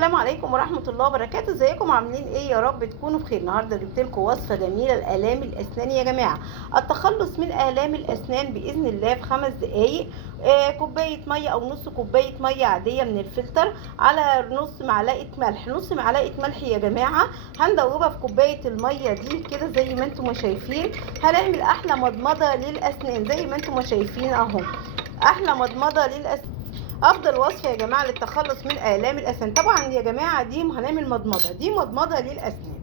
السلام عليكم ورحمة الله وبركاته. ازيكم عاملين ايه؟ يا رب تكونوا بخير. النهارده جبت لكم وصفة جميلة لآلام الأسنان يا جماعة. التخلص من آلام الأسنان بإذن الله في 5 دقايق. كوباية مية أو نص كوباية مية عادية من الفلتر، على نص معلقة ملح. نص معلقة ملح يا جماعة هندوبها في كوباية المية دي كده زي ما انتم ما شايفين. هنعمل أحلى مضمضة للأسنان زي ما انتم ما شايفين اهو. أحلى مضمضة للأسنان، افضل وصفه يا جماعه للتخلص من الام الاسنان. طبعا يا جماعه دي هنعمل مضمضه، دي مضمضه للاسنان.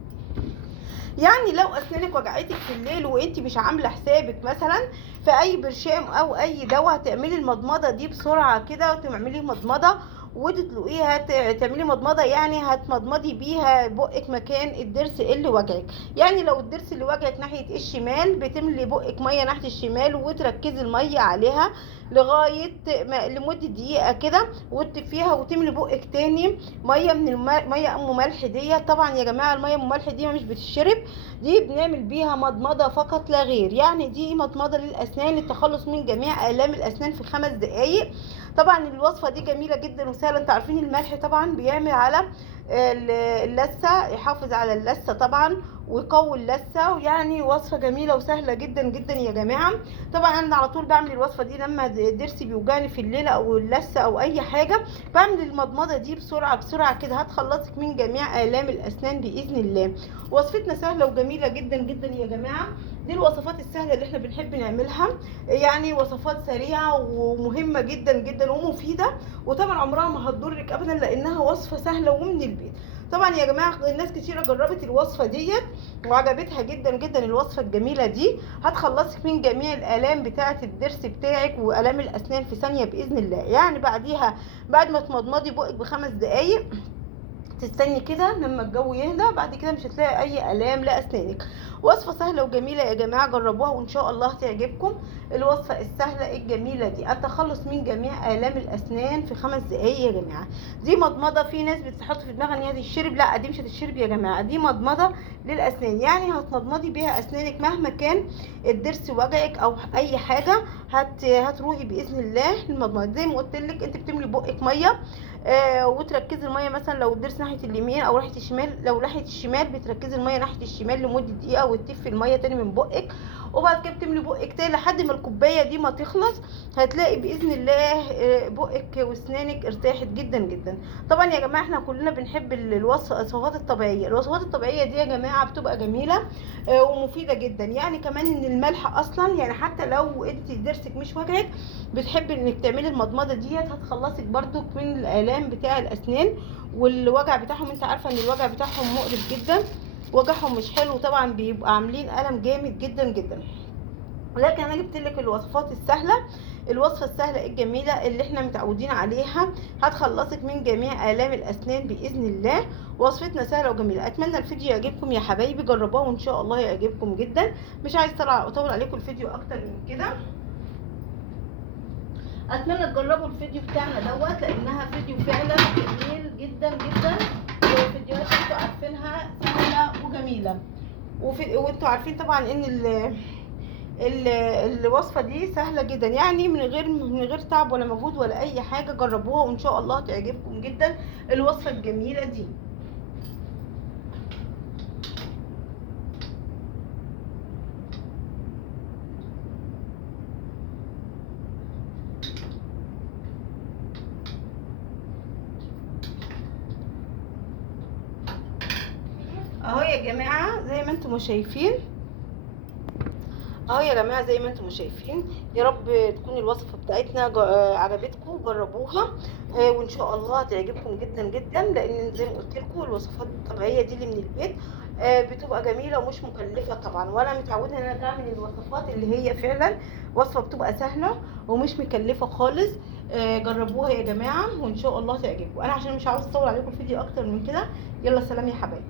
يعني لو اسنانك وجعتك في الليل وانت مش عامله حسابك مثلا في اي برشام او اي دواء، هتعملي المضمضه دي بسرعه كده وتعملي مضمضه وتطلقيها. تعملي مضمضه يعني هتمضمضي بيها بقك مكان الضرس اللي وجعك. يعني لو الضرس اللي وجعك ناحيه الشمال، بتملي بقك ميه ناحيه الشمال وتركزي الميه عليها لغايه لمده دقيقه كده، وتفيها وتملي بقك تاني ميه من ميه ام ملح. دي طبعا يا جماعه الميه ام ملح دي مش بتشرب، دي بنعمل بيها مضمضه فقط لا غير. يعني دي مضمضه للاسنان للتخلص من جميع الام الاسنان في 5 دقائق. طبعا الوصفه دي جميله جدا وسهله. انتوا عارفين الملح طبعا بيعمل على اللثه، يحافظ على اللثه طبعا ويقوي اللثه. يعني وصفه جميله وسهله جدا جدا يا جماعه. طبعا انا على طول بعمل الوصفه دي لما ضرسي بيوجعني في الليل او اللثه او اي حاجه، بعمل المضمضه دي بسرعه بسرعه كده، هتخلصك من جميع الام الاسنان باذن الله. وصفتنا سهله وجميله جدا جدا يا جماعه. دي الوصفات السهله اللي احنا بنحب نعملها، يعني وصفات سريعه ومهمه جدا جدا ومفيده، وطبعا عمرها ما هتضرك ابدا لانها وصفه سهله ومن البيت. طبعا يا جماعه الناس كتيره جربت الوصفه ديت وعجبتها جدا جدا. الوصفه الجميله دي هتخلصك من جميع الالام بتاعه الضرس بتاعك والام الاسنان في ثانيه باذن الله. يعني بعديها بعد ما تمضمضي بقك ب5 دقايق تستني كده لما الجو يهدى، بعد كده مش هتلاقي اي الام لاسنانك. وصفه سهله وجميله يا جماعه، جربوها وان شاء الله تعجبكم. الوصفه السهله الجميله دي التخلص من جميع الام الاسنان في 5 دقايق يا جماعه. دي مضمضه في ناس بتحط في دماغها ان هي تتشرب، لا دي مش هتتشرب يا جماعه، دي مضمضه للاسنان. يعني هتمضمضي بيها اسنانك مهما كان الضرس وجعك او اي حاجه، هتروقي باذن الله. المضمضه زي ما قلت لك، انت بتملي بقك ميه وتركزي الميه مثلا لو الضرس ناحيه اليمين او ناحيه الشمال. لو ناحيه الشمال بتركزي الميه ناحيه الشمال لمده دقيقه وتفي الميه تاني من بقك، وبعد كده بتملي بقك تاني لحد ما الكوبايه دي ما تخلص. هتلاقي باذن الله بقك واسنانك ارتاحت جدا جدا. طبعا يا جماعه احنا كلنا بنحب الوصفات الطبيعيه. الوصفات الطبيعيه دي يا جماعه بتبقى جميله ومفيده جدا. يعني كمان ان الملح اصلا، يعني حتى لو انت ضرسك مش وجعك بتحبي انك تعملي المضمضه ديت، هتخلصك برضو من الالام بتاع الاسنان والوجع بتاعهم. انت عارفه ان الوجع بتاعهم مقرف جدا، وجعهم مش حلو طبعا، بيبقى عاملين الم جامد جدا جدا. لكن انا جبت لك الوصفات السهله، الوصفه السهله الجميله اللي احنا متعودين عليها، هتخلصك من جميع الام الاسنان باذن الله. وصفتنا سهله وجميله. اتمنى الفيديو يعجبكم يا حبايبي، جربوها وان شاء الله يعجبكم جدا. مش عايز اطول عليكم الفيديو اكتر من كده. اتمنى تجربوا الفيديو بتاعنا دوت لانها فيديو فعلا جميل جدا جدا، وفيديوهات انتوا عارفينها سهله وجميله. وانتوا عارفين طبعا ان الوصفه دي سهله جدا، يعني من غير تعب ولا مجهود ولا اي حاجه. جربوها وان شاء الله تعجبكم جدا الوصفه الجميله دي. اهو يا جماعه زي ما انتم شايفين، اهو يا جماعه زي ما انتم شايفين. يا رب تكون الوصفه بتاعتنا عجبتكم، جربوها وان شاء الله هتعجبكم جدا جدا. لان زي ما قلت لكم الوصفات الطبيعيه دي اللي من البيت بتبقى جميله ومش مكلفه طبعا، وانا متعوده ان انا بعمل الوصفات اللي هي فعلا وصفه بتبقى سهله ومش مكلفه خالص. جربوها يا جماعه وان شاء الله تعجبكم. انا عشان مش عاوزه اطول عليكم الفيديو اكتر من كده، يلا سلام يا حبايبي.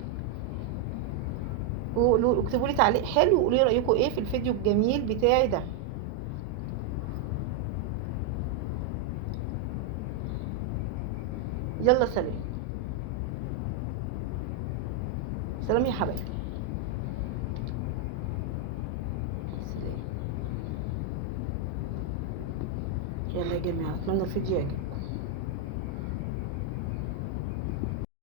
واكتبوا لي تعليق حلو وقولوا لي رايكم ايه في الفيديو الجميل بتاعي ده. يلا سلام، سلام يا حبايبي. سلام. يلا يا جماعه اتمنى الفيديو يعجبكم.